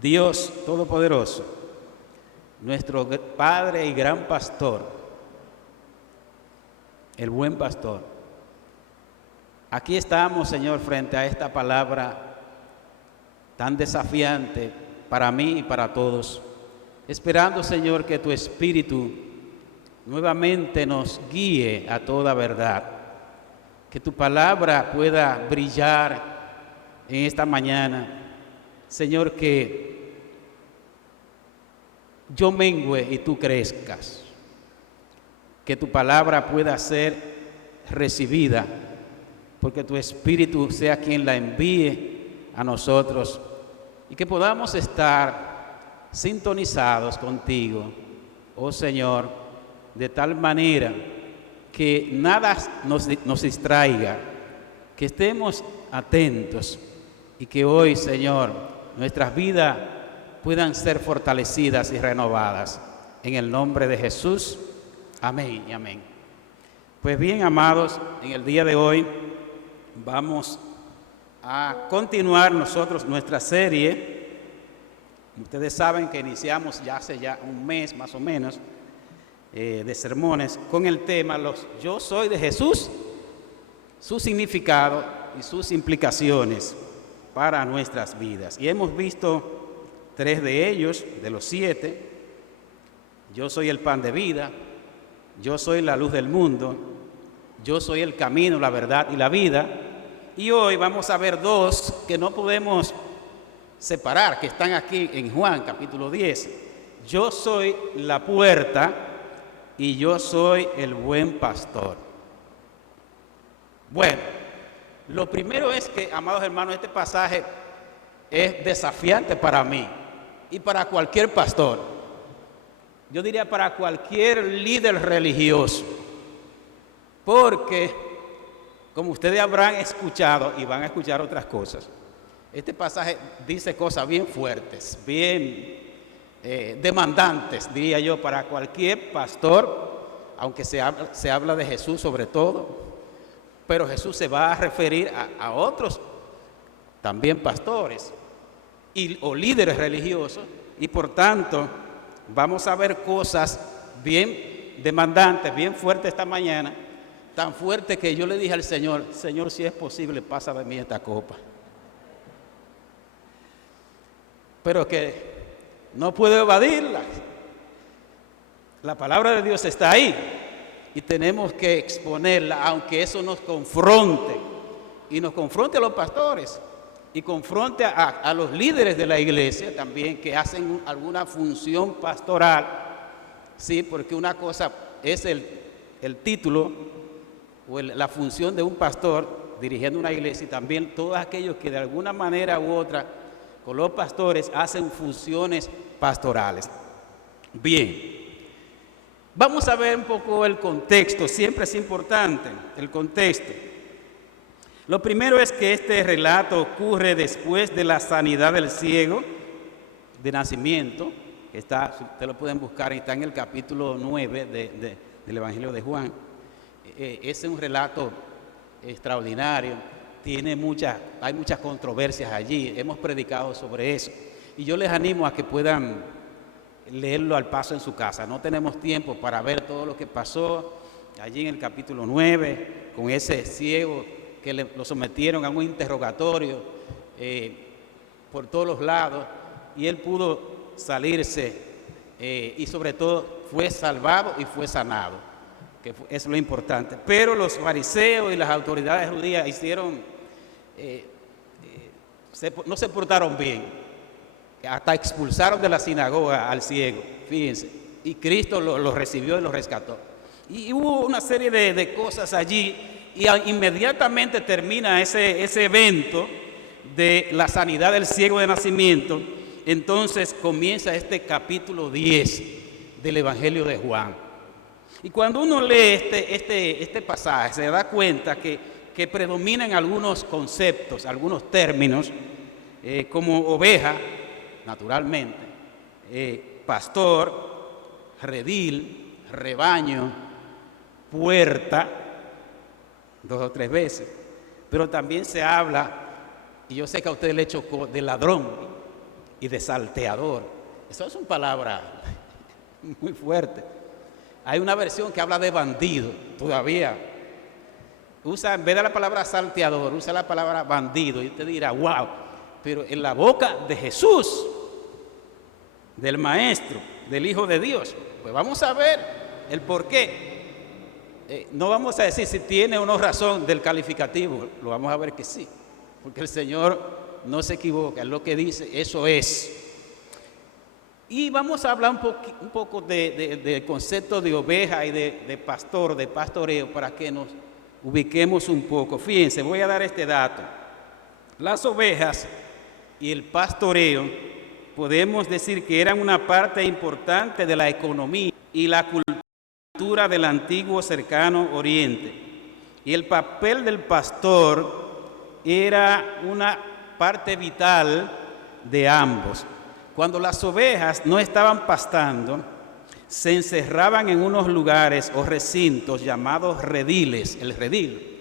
Dios Todopoderoso, nuestro Padre y gran Pastor, el buen Pastor. Aquí estamos, Señor, frente a esta palabra tan desafiante para mí y para todos, esperando, Señor, que tu Espíritu nuevamente nos guíe a toda verdad, que tu palabra pueda brillar en esta mañana. Señor, que yo mengüe y tú crezcas, que tu palabra pueda ser recibida, porque tu Espíritu sea quien la envíe a nosotros y que podamos estar sintonizados contigo, oh Señor, de tal manera que nada nos distraiga, que estemos atentos y que hoy, Señor, nuestras vidas puedan ser fortalecidas y renovadas. En el nombre de Jesús, amén y amén. Pues bien, amados, en el día de hoy vamos a continuar nosotros nuestra serie. Ustedes saben que iniciamos ya hace un mes más o menos de sermones con el tema Yo soy de Jesús, su significado y sus implicaciones para nuestras vidas. Y hemos visto 3 de ellos, de los 7. Yo soy el pan de vida, yo soy la luz del mundo, yo soy el camino, la verdad y la vida. Y hoy vamos a ver 2 que no podemos separar, que están aquí en Juan capítulo 10. Yo soy la puerta y yo soy el buen pastor. Bueno, lo primero es que, amados hermanos, este pasaje es desafiante para mí y para cualquier pastor. Yo diría para cualquier líder religioso, porque como ustedes habrán escuchado y van a escuchar otras cosas, este pasaje dice cosas bien fuertes, bien demandantes, diría yo, para cualquier pastor, aunque se habla de Jesús sobre todo. Pero Jesús se va a referir a otros también pastores o líderes religiosos, y por tanto vamos a ver cosas bien demandantes, bien fuertes esta mañana, tan fuerte que yo le dije al Señor, Señor, si es posible, pasa de mí esta copa. Pero que no puedo evadirla. La palabra de Dios está ahí. Y tenemos que exponerla, aunque eso nos confronte, y nos confronte a los pastores, y confronte a los líderes de la iglesia también, que hacen alguna función pastoral, ¿sí? Porque una cosa es el título o la función de un pastor dirigiendo una iglesia, y también todos aquellos que de alguna manera u otra con los pastores hacen funciones pastorales. Bien. Vamos a ver un poco el contexto, siempre es importante el contexto. Lo primero es que este relato ocurre después de la sanidad del ciego de nacimiento, que ustedes lo pueden buscar, está en el capítulo 9 del Evangelio de Juan. Es un relato extraordinario, hay muchas controversias allí, hemos predicado sobre eso. Y yo les animo a que puedan leerlo al paso en su casa. No tenemos tiempo para ver todo lo que pasó allí en el capítulo 9 con ese ciego que lo sometieron a un interrogatorio por todos los lados, y él pudo salirse y sobre todo fue salvado y fue sanado, que es lo importante. Pero los fariseos y las autoridades judías no se portaron bien. Hasta expulsaron de la sinagoga al ciego, fíjense, y Cristo lo recibió y lo rescató. Y hubo una serie de cosas allí, y inmediatamente termina ese evento de la sanidad del ciego de nacimiento. Entonces comienza este capítulo 10 del Evangelio de Juan. Y cuando uno lee este pasaje, se da cuenta que predominan algunos conceptos, algunos términos, como oveja, naturalmente, pastor, redil, rebaño, puerta, 2 o 3 veces. Pero también se habla, y yo sé que a ustedes les chocó, de ladrón y de salteador. Eso es una palabra muy fuerte. Hay una versión que habla de bandido todavía. Usa, en vez de la palabra salteador, usa la palabra bandido. Y usted dirá, wow, pero en la boca de Jesús, del Maestro, del Hijo de Dios. Pues vamos a ver el por qué. No vamos a decir si tiene o no razón del calificativo, lo vamos a ver que sí. Porque el Señor no se equivoca, es lo que dice, eso es. Y vamos a hablar un poco del concepto de oveja y de pastor, de pastoreo, para que nos ubiquemos un poco. Fíjense, voy a dar este dato. Las ovejas y el pastoreo podemos decir que eran una parte importante de la economía y la cultura del antiguo cercano oriente. Y el papel del pastor era una parte vital de ambos. Cuando las ovejas no estaban pastando, se encerraban en unos lugares o recintos llamados rediles, el redil,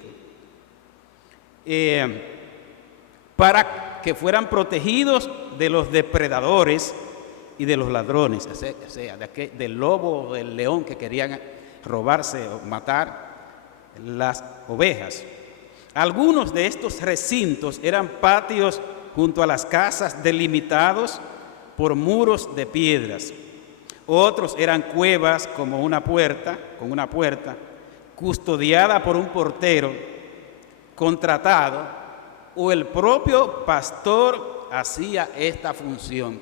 para que fueran protegidos de los depredadores y de los ladrones, o sea, del lobo o del león que querían robarse o matar las ovejas. Algunos de estos recintos eran patios junto a las casas delimitados por muros de piedras. Otros eran cuevas con una puerta, custodiada por un portero contratado, o el propio pastor hacía esta función.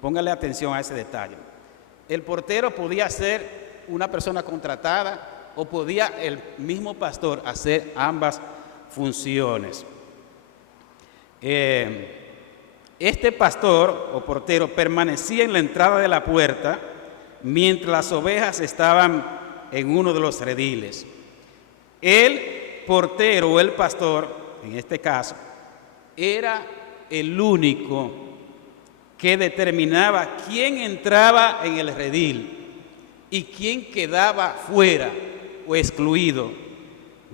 Póngale atención a ese detalle. El portero podía ser una persona contratada o podía el mismo pastor hacer ambas funciones. Este pastor o portero permanecía en la entrada de la puerta mientras las ovejas estaban en uno de los rediles. El portero o el pastor, en este caso, era el único que determinaba quién entraba en el redil y quién quedaba fuera o excluido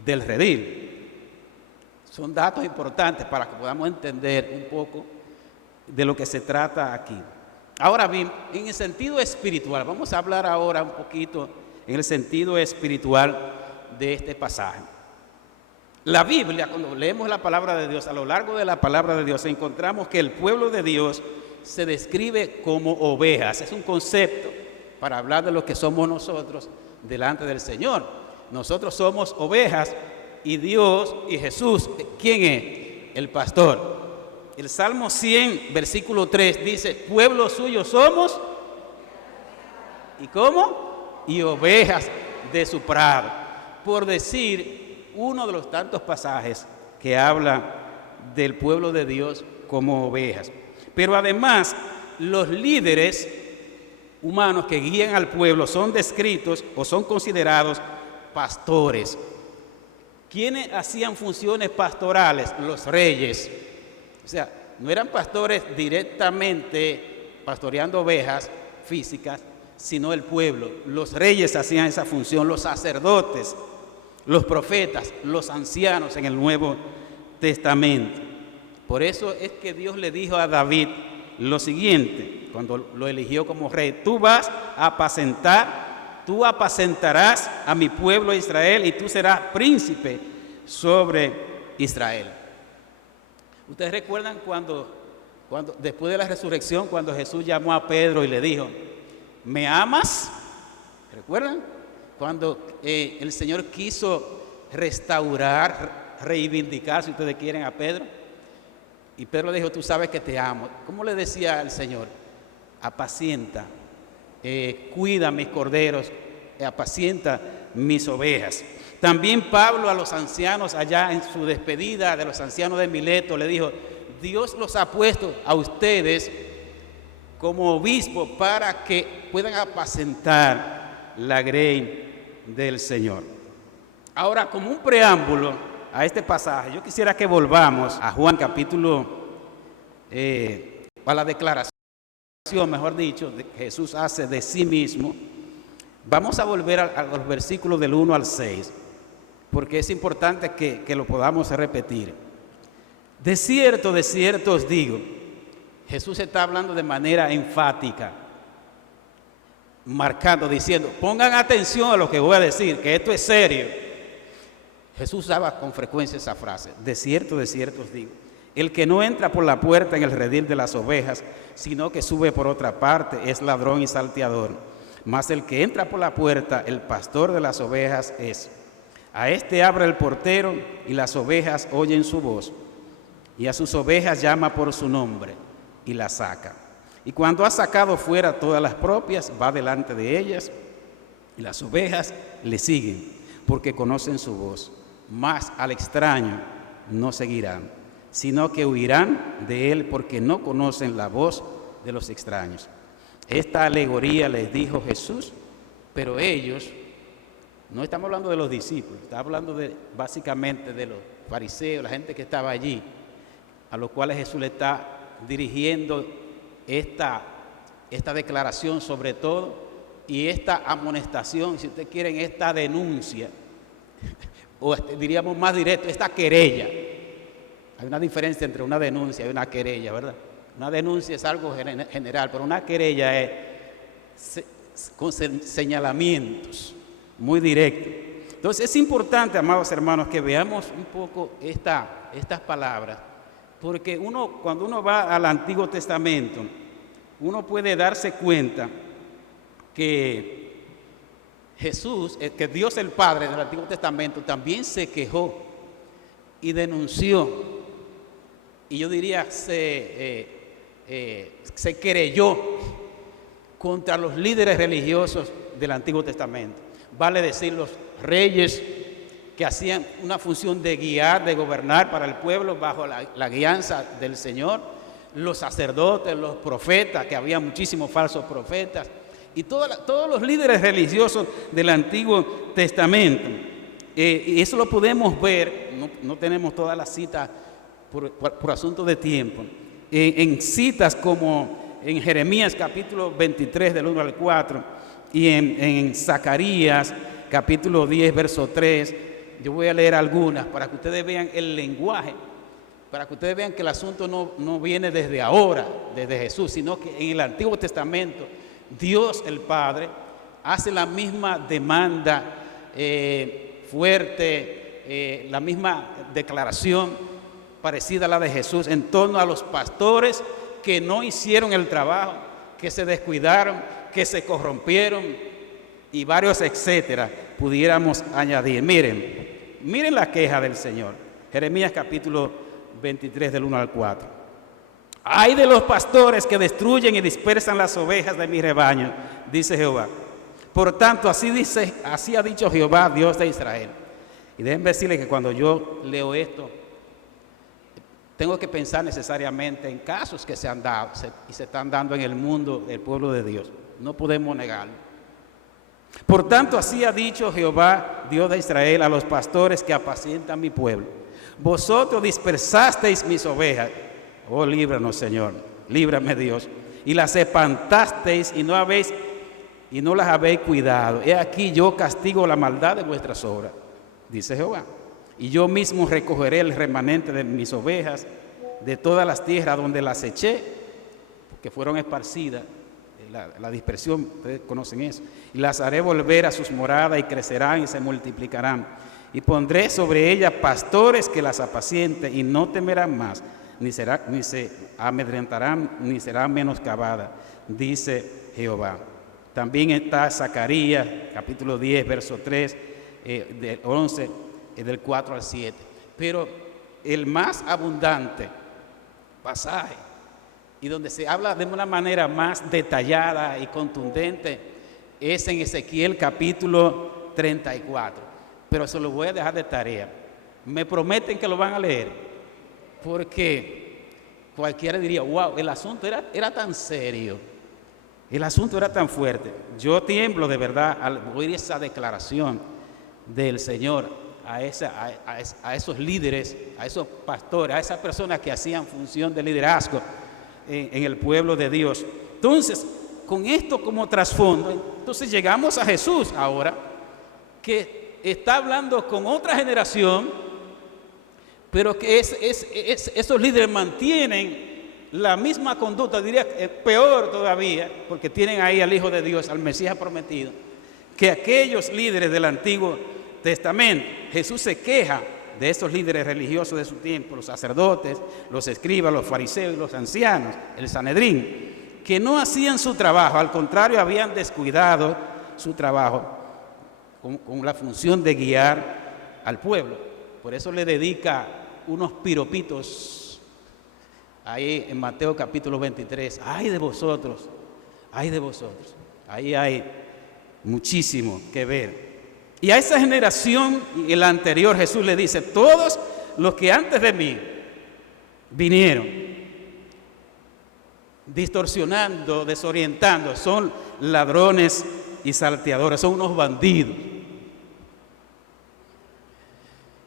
del redil. Son datos importantes para que podamos entender un poco de lo que se trata aquí. Ahora bien, en el sentido espiritual, vamos a hablar ahora un poquito en el sentido espiritual de este pasaje. La Biblia, cuando leemos la palabra de Dios, a lo largo de la palabra de Dios, encontramos que el pueblo de Dios se describe como ovejas. Es un concepto para hablar de lo que somos nosotros delante del Señor. Nosotros somos ovejas y Dios y Jesús, ¿quién es? El pastor. El Salmo 100, versículo 3 dice, pueblo suyo somos, ¿y cómo? Y ovejas de su prado. Por decir uno de los tantos pasajes que habla del pueblo de Dios como ovejas. Pero además, los líderes humanos que guían al pueblo son descritos o son considerados pastores. ¿Quiénes hacían funciones pastorales? Los reyes. O sea, no eran pastores directamente pastoreando ovejas físicas, sino el pueblo. Los reyes hacían esa función, los sacerdotes, los profetas, los ancianos en el Nuevo Testamento. Por eso es que Dios le dijo a David lo siguiente, cuando lo eligió como rey: tú vas a apacentar, tú apacentarás a mi pueblo Israel y tú serás príncipe sobre Israel. ¿Ustedes recuerdan cuando después de la resurrección, cuando Jesús llamó a Pedro y le dijo, ¿me amas? ¿Recuerdan? Cuando el Señor quiso restaurar, reivindicar, si ustedes quieren, a Pedro. Y Pedro le dijo, tú sabes que te amo. ¿Cómo le decía el Señor? Apacienta, cuida mis corderos, apacienta mis ovejas. También Pablo a los ancianos allá en su despedida de los ancianos de Mileto le dijo, Dios los ha puesto a ustedes como obispos para que puedan apacentar la grey del Señor. Ahora, como un preámbulo a este pasaje, yo quisiera que volvamos a Juan capítulo, a la declaración, mejor dicho, que Jesús hace de sí mismo. Vamos a volver a los versículos del 1 al 6, porque es importante que lo podamos repetir. De cierto os digo, Jesús está hablando de manera enfática, marcando, diciendo, pongan atención a lo que voy a decir, que esto es serio. Jesús usaba con frecuencia esa frase, de cierto os digo, el que no entra por la puerta en el redil de las ovejas, sino que sube por otra parte, es ladrón y salteador. Mas el que entra por la puerta, el pastor de las ovejas es. A este abre el portero y las ovejas oyen su voz. Y a sus ovejas llama por su nombre y las saca. Y cuando ha sacado fuera todas las propias, va delante de ellas y las ovejas le siguen, porque conocen su voz. Mas al extraño no seguirán, sino que huirán de él porque no conocen la voz de los extraños. Esta alegoría les dijo Jesús, pero ellos, no estamos hablando de los discípulos, estamos hablando básicamente de los fariseos, la gente que estaba allí, a los cuales Jesús le está dirigiendo esta declaración sobre todo, y esta amonestación, si ustedes quieren, esta denuncia, o diríamos más directo, esta querella. Hay una diferencia entre una denuncia y una querella, ¿verdad? Una denuncia es algo general, pero una querella es con señalamientos muy directos. Entonces es importante, amados hermanos, que veamos un poco estas palabras, porque cuando uno va al Antiguo Testamento, uno puede darse cuenta que Jesús, que Dios el Padre del Antiguo Testamento también se quejó y denunció, y yo diría se querelló contra los líderes religiosos del Antiguo Testamento. Vale decir, los reyes que hacían una función de guiar, de gobernar para el pueblo bajo la guianza del Señor, los sacerdotes, los profetas, que había muchísimos falsos profetas, y todos los líderes religiosos del Antiguo Testamento. Y eso lo podemos ver, no tenemos todas las citas por asunto de tiempo, en citas como en Jeremías capítulo 23 del 1 al 4 y en Zacarías capítulo 10 verso 3. Yo voy a leer algunas para que ustedes vean el lenguaje, para que ustedes vean que el asunto no viene desde ahora, desde Jesús, sino que en el Antiguo Testamento Dios el Padre hace la misma demanda fuerte, la misma declaración parecida a la de Jesús en torno a los pastores que no hicieron el trabajo, que se descuidaron, que se corrompieron y varios etcétera pudiéramos añadir. Miren la queja del Señor. Jeremías capítulo 23 del 1 al 4. Ay de los pastores que destruyen y dispersan las ovejas de mi rebaño, dice Jehová. Por tanto, así ha dicho Jehová, Dios de Israel. Y déjenme decirles que cuando yo leo esto, tengo que pensar necesariamente en casos que se han dado y se están dando en el mundo del pueblo de Dios. No podemos negarlo. Por tanto, así ha dicho Jehová, Dios de Israel, a los pastores que apacientan mi pueblo. Vosotros dispersasteis mis ovejas. Oh, líbranos, Señor. Líbrame, Dios. Y las espantasteis y no las habéis cuidado. He aquí yo castigo la maldad de vuestras obras, dice Jehová. Y yo mismo recogeré el remanente de mis ovejas de todas las tierras donde las eché, que fueron esparcidas, la dispersión, ustedes conocen eso. Y las haré volver a sus moradas y crecerán y se multiplicarán. Y pondré sobre ellas pastores que las apacienten y no temerán más, ni se amedrentarán, ni serán menoscabadas, dice Jehová. También está Zacarías, capítulo 10, verso 3, del 11, del 4 al 7. Pero el más abundante pasaje, y donde se habla de una manera más detallada y contundente, es en Ezequiel capítulo 34. Pero se lo voy a dejar de tarea. Me prometen que lo van a leer, porque cualquiera diría, wow, el asunto era tan serio, el asunto era tan fuerte. Yo tiemblo de verdad al oír esa declaración del Señor a esos líderes, a esos pastores, a esas personas que hacían función de liderazgo en el pueblo de Dios. Entonces, con esto como trasfondo, entonces llegamos a Jesús ahora, que está hablando con otra generación, pero que esos líderes mantienen la misma conducta, diría peor todavía, porque tienen ahí al Hijo de Dios, al Mesías prometido, que aquellos líderes del Antiguo Testamento. Jesús se queja de estos líderes religiosos de su tiempo, los sacerdotes, los escribas, los fariseos y los ancianos, el Sanedrín, que no hacían su trabajo, al contrario, habían descuidado su trabajo con la función de guiar al pueblo. Por eso le dedica unos piropitos ahí en Mateo capítulo 23. ¡Ay de vosotros! ¡Ay de vosotros! Ahí hay muchísimo que ver. Y a esa generación y la anterior Jesús le dice: todos los que antes de mí vinieron distorsionando, desorientando, son ladrones y salteadores, son unos bandidos.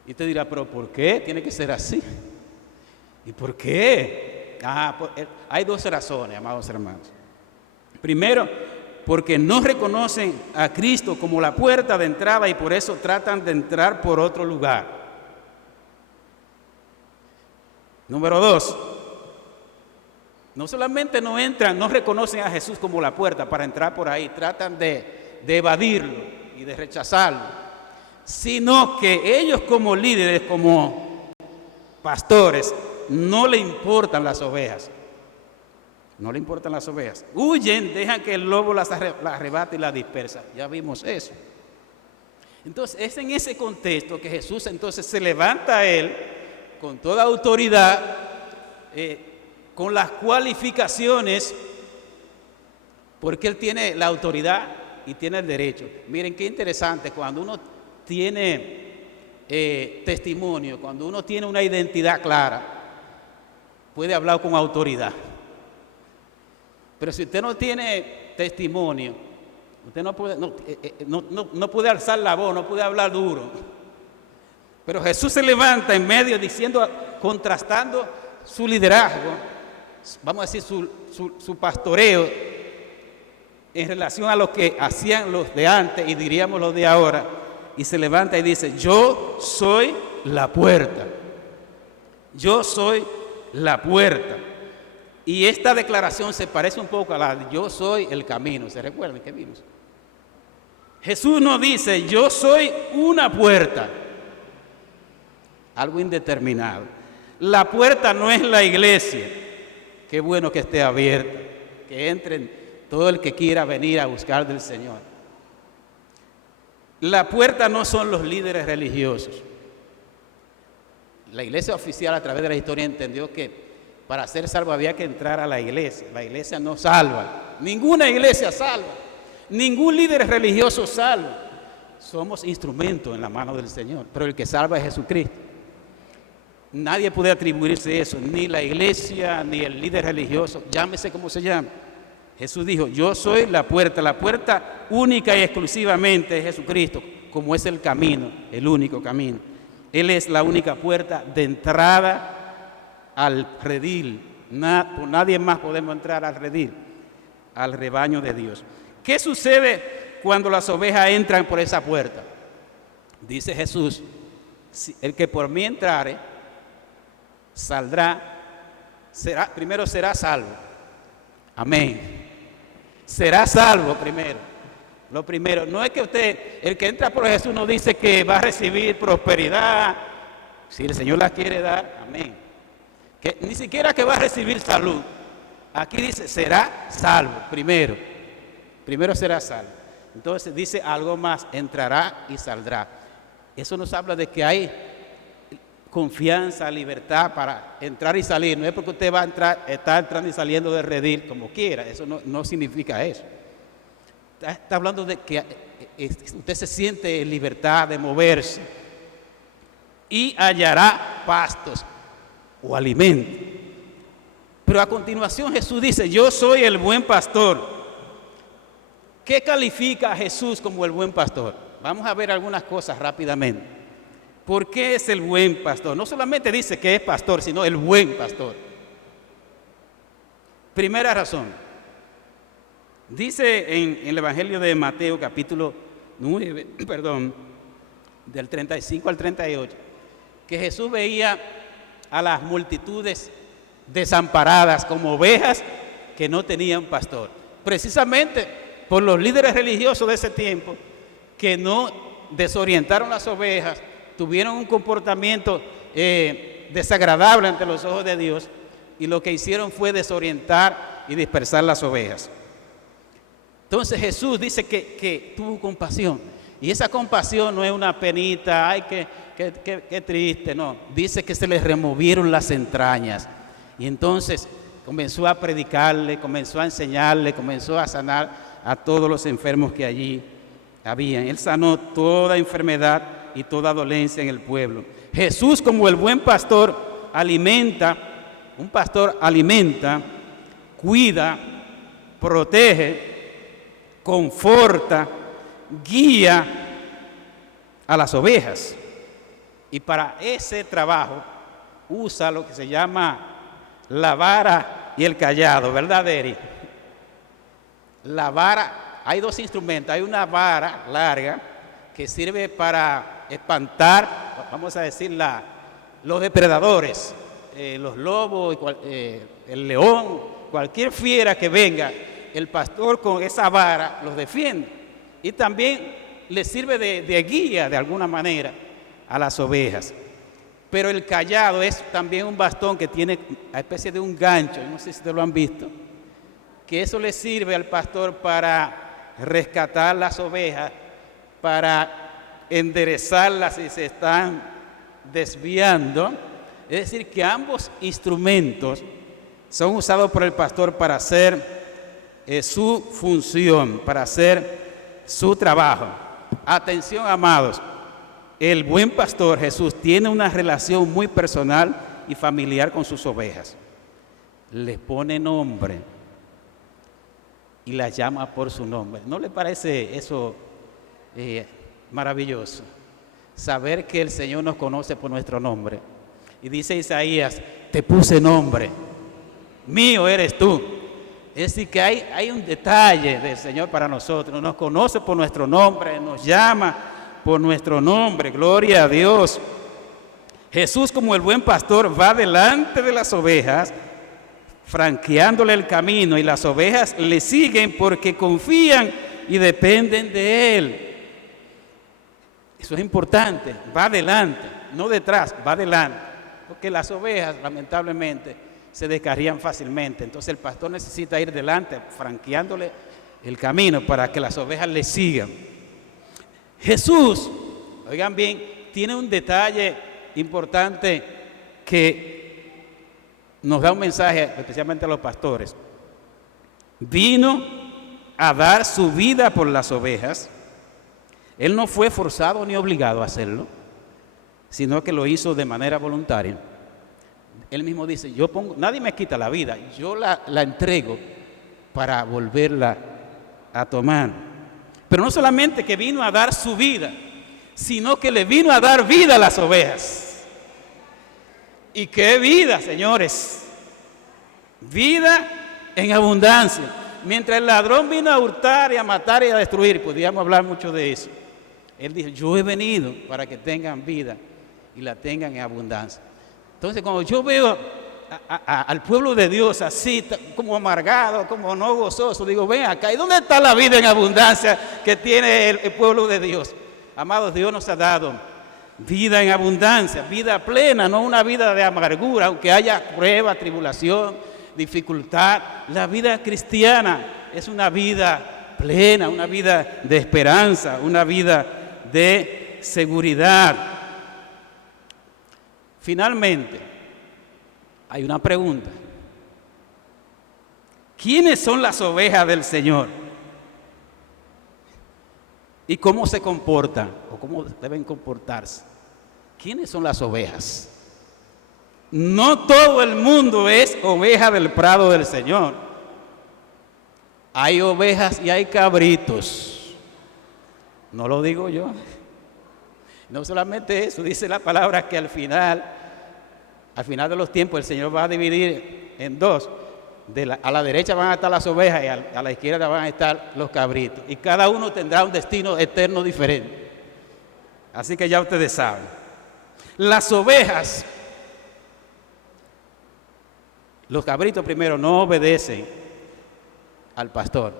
Y usted dirá: ¿pero por qué tiene que ser así? ¿Y por qué? Hay dos razones, amados hermanos. Primero, porque no reconocen a Cristo como la puerta de entrada y por eso tratan de entrar por otro lugar. Número dos, no solamente no entran, no reconocen a Jesús como la puerta para entrar por ahí, tratan de evadirlo y de rechazarlo, sino que ellos como líderes, como pastores, no le importan las ovejas. No le importan las ovejas. Huyen, dejan que el lobo las arrebate y las dispersa. Ya vimos eso. Entonces, es en ese contexto que Jesús entonces se levanta a él con toda autoridad, con las cualificaciones, porque él tiene la autoridad y tiene el derecho. Miren qué interesante, cuando uno tiene testimonio, cuando uno tiene una identidad clara, puede hablar con autoridad. Pero si usted no tiene testimonio, usted no puede alzar la voz, no puede hablar duro. Pero Jesús se levanta en medio diciendo, contrastando su liderazgo, vamos a decir su pastoreo, en relación a lo que hacían los de antes y diríamos los de ahora, y se levanta y dice: yo soy la puerta. Yo soy la puerta. Y esta declaración se parece un poco a la de yo soy el camino. ¿Se recuerdan que vimos? Jesús nos dice: yo soy una puerta. Algo indeterminado. La puerta no es la iglesia. Qué bueno que esté abierta, que entren todo el que quiera venir a buscar del Señor. La puerta no son los líderes religiosos. La iglesia oficial a través de la historia entendió que para ser salvo había que entrar a la iglesia. La iglesia no salva. Ninguna iglesia salva. Ningún líder religioso salva. Somos instrumentos en la mano del Señor. Pero el que salva es Jesucristo. Nadie puede atribuirse eso. Ni la iglesia, ni el líder religioso. Llámese como se llame. Jesús dijo: yo soy la puerta. La puerta única y exclusivamente es Jesucristo. Como es el camino, el único camino. Él es la única puerta de entrada al redil. Por nadie más podemos entrar al redil, al rebaño de Dios. ¿Qué sucede cuando las ovejas entran por esa puerta? Dice Jesús: el que por mí entrare, saldrá, primero será salvo. Amén. Será salvo primero. Lo primero, no es que el que entra por Jesús no dice que va a recibir prosperidad. Si el Señor la quiere dar, amén. Que ni siquiera que va a recibir salud. Aquí dice: será salvo primero. Primero será salvo. Entonces dice algo más: entrará y saldrá. Eso nos habla de que hay confianza, libertad para entrar y salir. No es porque usted va a entrar, está entrando y saliendo del redil como quiera. Eso no significa eso. Está hablando de que usted se siente en libertad de moverse y hallará pastos o alimento. Pero a continuación Jesús dice: yo soy el buen pastor. ¿Qué califica a Jesús como el buen pastor? Vamos a ver algunas cosas rápidamente. ¿Por qué es el buen pastor? No solamente dice que es pastor, sino el buen pastor. Primera razón. Dice en el Evangelio de Mateo capítulo 9, del 35 al 38, que Jesús veía a las multitudes desamparadas como ovejas que no tenían pastor. Precisamente por los líderes religiosos de ese tiempo que no desorientaron las ovejas, tuvieron un comportamiento desagradable ante los ojos de Dios, y lo que hicieron fue desorientar y dispersar las ovejas. Entonces Jesús dice que tuvo compasión, y esa compasión no es una penita, ay, qué triste, no. Dice que se les removieron las entrañas, y entonces comenzó a predicarle, comenzó a enseñarle, comenzó a sanar a todos los enfermos que allí habían. Él sanó toda enfermedad y toda dolencia en el pueblo. Jesús, como el buen pastor, un pastor alimenta, cuida, protege, conforta, guía a las ovejas. Y para ese trabajo usa lo que se llama la vara y el cayado, ¿verdad, Eri? La vara, hay dos instrumentos. Hay una vara larga que sirve para espantar, vamos a decir, los depredadores, los lobos, el león, cualquier fiera que venga. El pastor con esa vara los defiende, y también le sirve de guía de alguna manera a las ovejas. Pero el cayado es también un bastón que tiene una especie de un gancho, no sé si ustedes lo han visto, que eso le sirve al pastor para rescatar las ovejas, para enderezarlas si se están desviando. Es decir, que ambos instrumentos son usados por el pastor para hacer su función, para hacer su trabajo. Atención, amados, el buen pastor Jesús tiene una relación muy personal y familiar con sus ovejas. Les pone nombre y las llama por su nombre. ¿No le parece eso maravilloso? Saber que el Señor nos conoce por nuestro nombre. Y dice Isaías, te puse nombre, mío eres tú. Es decir, que hay un detalle del Señor para nosotros. Nos conoce por nuestro nombre, nos llama por nuestro nombre. Gloria a Dios. Jesús, como el buen pastor, va delante de las ovejas, franqueándole el camino, y las ovejas le siguen porque confían y dependen de Él. Eso es importante. Va adelante, no detrás, va adelante. Porque las ovejas, lamentablemente, se descarrían fácilmente. Entonces el pastor necesita ir delante, franqueándole el camino para que las ovejas le sigan. Jesús, oigan bien, tiene un detalle importante que nos da un mensaje especialmente a los pastores. Vino a dar su vida por las ovejas. Él no fue forzado ni obligado a hacerlo, sino que lo hizo de manera voluntaria. Él mismo dice, nadie me quita la vida, yo la entrego para volverla a tomar. Pero no solamente que vino a dar su vida, sino que le vino a dar vida a las ovejas. ¿Y qué vida, señores? Vida en abundancia. Mientras el ladrón vino a hurtar y a matar y a destruir, podríamos hablar mucho de eso. Él dijo, yo he venido para que tengan vida y la tengan en abundancia. Entonces, cuando yo veo al pueblo de Dios así, como amargado, como no gozoso, digo, ven acá, ¿y dónde está la vida en abundancia que tiene el pueblo de Dios? Amados, Dios nos ha dado vida en abundancia, vida plena, no una vida de amargura, aunque haya prueba, tribulación, dificultad. La vida cristiana es una vida plena, una vida de esperanza, una vida de seguridad. Finalmente, hay una pregunta. ¿Quiénes son las ovejas del Señor? ¿Y cómo se comportan? ¿O cómo deben comportarse? ¿Quiénes son las ovejas? No todo el mundo es oveja del prado del Señor. Hay ovejas y hay cabritos. No lo digo yo. No solamente eso, dice la palabra que al final de los tiempos el Señor va a dividir en dos. A la derecha van a estar las ovejas y a la izquierda van a estar los cabritos. Y cada uno tendrá un destino eterno diferente. Así que ya ustedes saben. Las ovejas Los cabritos primero no obedecen al pastor.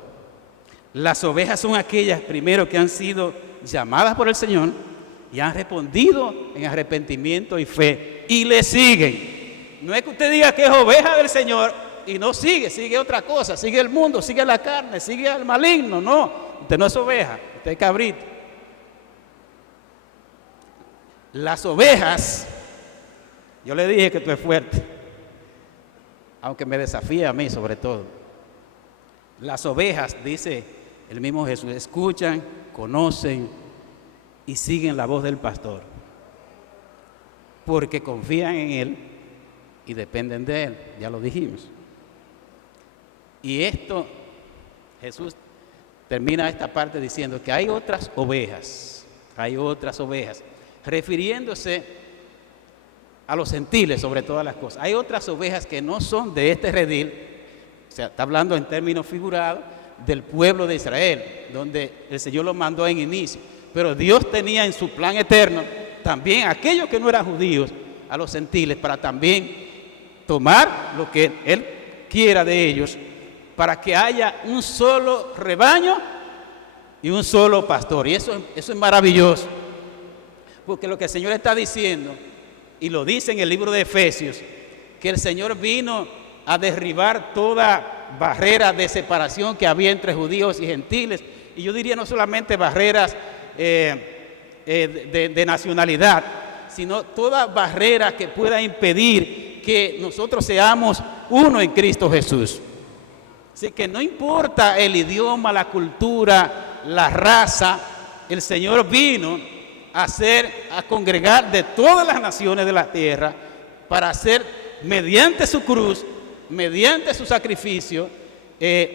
Las ovejas son aquellas primero que han sido llamadas por el Señor y han respondido en arrepentimiento y fe y le siguen. No es que usted diga que es oveja del Señor y no sigue otra cosa, sigue el mundo, sigue la carne, sigue al maligno. No, usted no es oveja, usted es cabrito. Las ovejas, yo le dije que tú es fuerte, aunque me desafía a mí sobre todo. Las ovejas, dice el mismo Jesús, escuchan, conocen y siguen la voz del pastor, porque confían en él y dependen de él, ya lo dijimos. Y esto, Jesús termina esta parte diciendo que hay otras ovejas, refiriéndose a los gentiles sobre todas las cosas. Hay otras ovejas que no son de este redil, o sea, está hablando en términos figurados del pueblo de Israel, donde el Señor lo mandó en inicio. Pero Dios tenía en su plan eterno también aquellos que no eran judíos, a los gentiles, para también tomar lo que Él quiera de ellos, para que haya un solo rebaño y un solo pastor. Y eso es maravilloso, porque lo que el Señor está diciendo, y lo dice en el libro de Efesios, que el Señor vino a derribar toda barrera de separación que había entre judíos y gentiles, y yo diría no solamente barreras de nacionalidad, sino toda barrera que pueda impedir que nosotros seamos uno en Cristo Jesús. Así que no importa el idioma, la cultura, la raza, el Señor vino a congregar de todas las naciones de la tierra para hacer, mediante su cruz, mediante su sacrificio,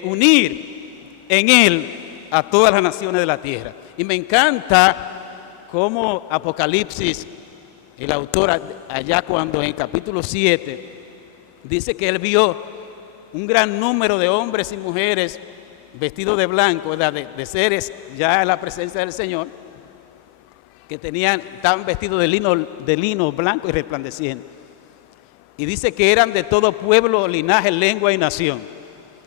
unir en Él a todas las naciones de la tierra. Y me encanta cómo Apocalipsis, el autor allá cuando en capítulo 7, dice que él vio un gran número de hombres y mujeres vestidos de blanco, de seres ya en la presencia del Señor, que estaban vestidos de lino blanco y resplandeciente. Y dice que eran de todo pueblo, linaje, lengua y nación.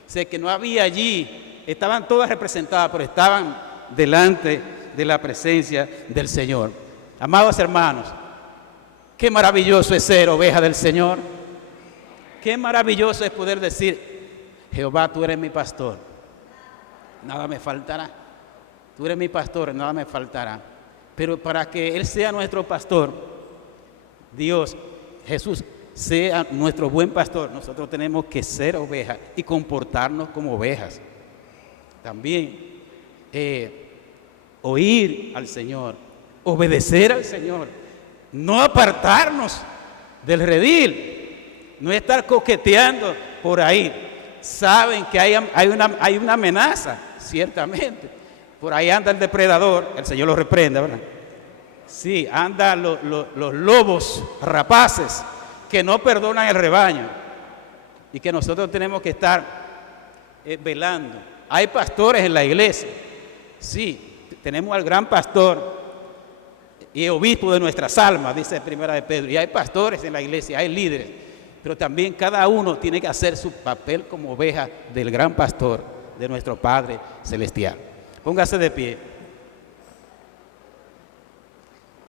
O sea que no había allí, estaban todas representadas, pero estaban delante de la presencia del Señor. Amados hermanos, qué maravilloso es ser oveja del Señor. Qué maravilloso es poder decir: Jehová, tú eres mi pastor, nada me faltará. Tú eres mi pastor, nada me faltará. Pero para que Él sea nuestro pastor, Dios, Jesús, sea nuestro buen pastor, nosotros tenemos que ser ovejas y comportarnos como ovejas. También oír al Señor, obedecer al Señor, no apartarnos del redil, no estar coqueteando por ahí. Saben que hay una amenaza, ciertamente. Por ahí anda el depredador, el Señor lo reprenda, ¿verdad? Sí, andan los lobos rapaces que no perdonan el rebaño y que nosotros tenemos que estar velando. Hay pastores en la iglesia, sí, tenemos al gran pastor y obispo de nuestras almas, dice Primera de Pedro, y hay pastores en la iglesia, hay líderes, pero también cada uno tiene que hacer su papel como oveja del gran pastor de nuestro Padre Celestial. Póngase de pie.